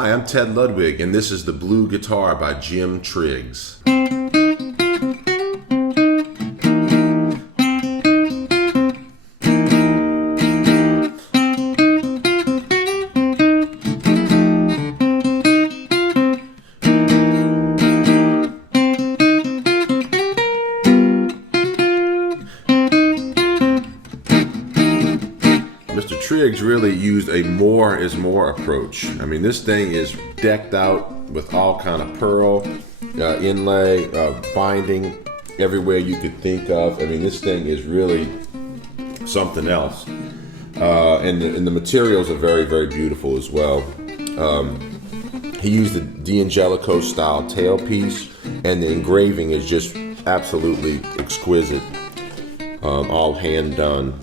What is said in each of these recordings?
Hi, I'm Ted Ludwig, and this is the Blue Guitar by Jim Triggs. Mr. Triggs really used a more is more approach. I mean, this thing is decked out with all kind of pearl, inlay, binding, everywhere you could think of. I mean, this thing is really something else. And the materials are very, very beautiful as well. He used the D'Angelico style tailpiece, and the engraving is just absolutely exquisite, all hand done.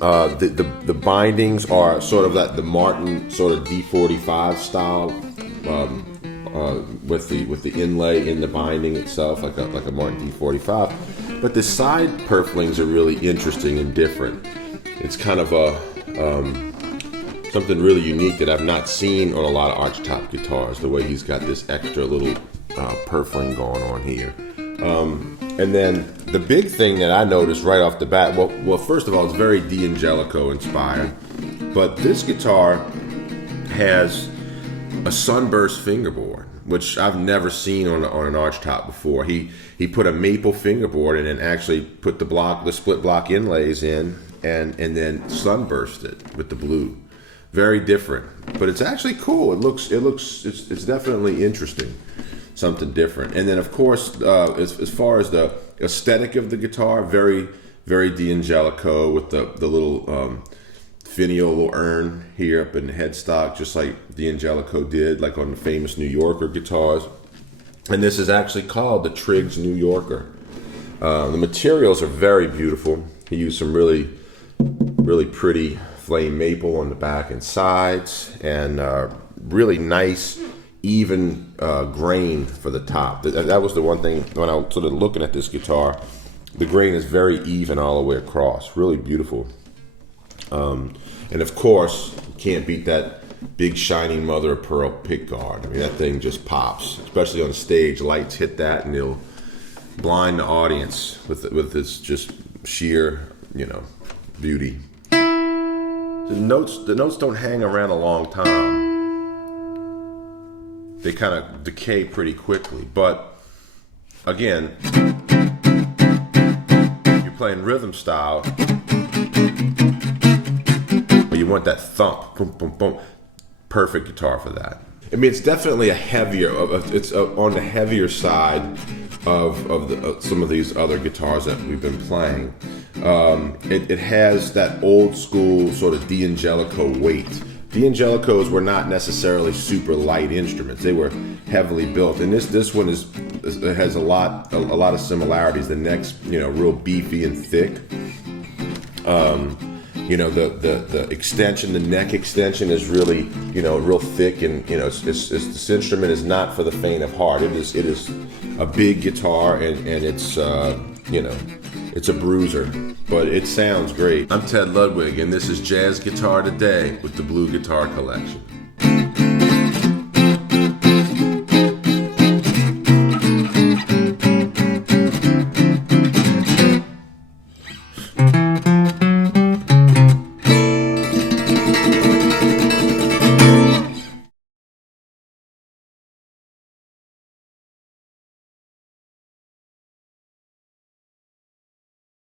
The bindings are sort of like the Martin sort of D45 style, with the inlay in the binding itself, like a Martin D45. But the side purflings are really interesting and different. It's kind of a something really unique that I've not seen on a lot of archtop guitars. The way he's got this extra little purfling going on here. And then the big thing that I noticed right off the bat, well, first of all, it's very D'Angelico inspired, but this guitar has a sunburst fingerboard, which I've never seen on an archtop before. He put a maple fingerboard in and actually put the split block inlays in, and then sunburst it with the blue. Very different, but it's actually cool. It's definitely interesting. Something different. And then of course, as far as the aesthetic of the guitar, very, very D'Angelico with the little finial little urn here up in the headstock, just like D'Angelico did, like on the famous New Yorker guitars. And this is actually called the Triggs New Yorker. The materials are very beautiful. He used some really, really pretty flame maple on the back and sides, and really nice even grain for the top. That was the one thing when I was sort of looking at this guitar. The grain is very even all the way across. Really beautiful. And of course, you can't beat that big shiny mother of pearl pickguard. I mean, that thing just pops, especially on stage. Lights hit that and it'll blind the audience with its just sheer, beauty. The notes don't hang around a long time. They kind of decay pretty quickly, but again, you're playing rhythm style, but you want that thump, boom, boom, boom. Perfect guitar for that. I mean, it's definitely it's on the heavier side of some of these other guitars that we've been playing. It has that old school sort of D'Angelico weight. D'Angelicos were not necessarily super light instruments; they were heavily built, and this one has a lot of similarities. The neck's real beefy and thick. The extension, the neck extension is really real thick, and this instrument is not for the faint of heart. It is a big guitar, and it's it's a bruiser, but it sounds great. I'm Ted Ludwig, and this is Jazz Guitar Today with the Blue Guitar Collection.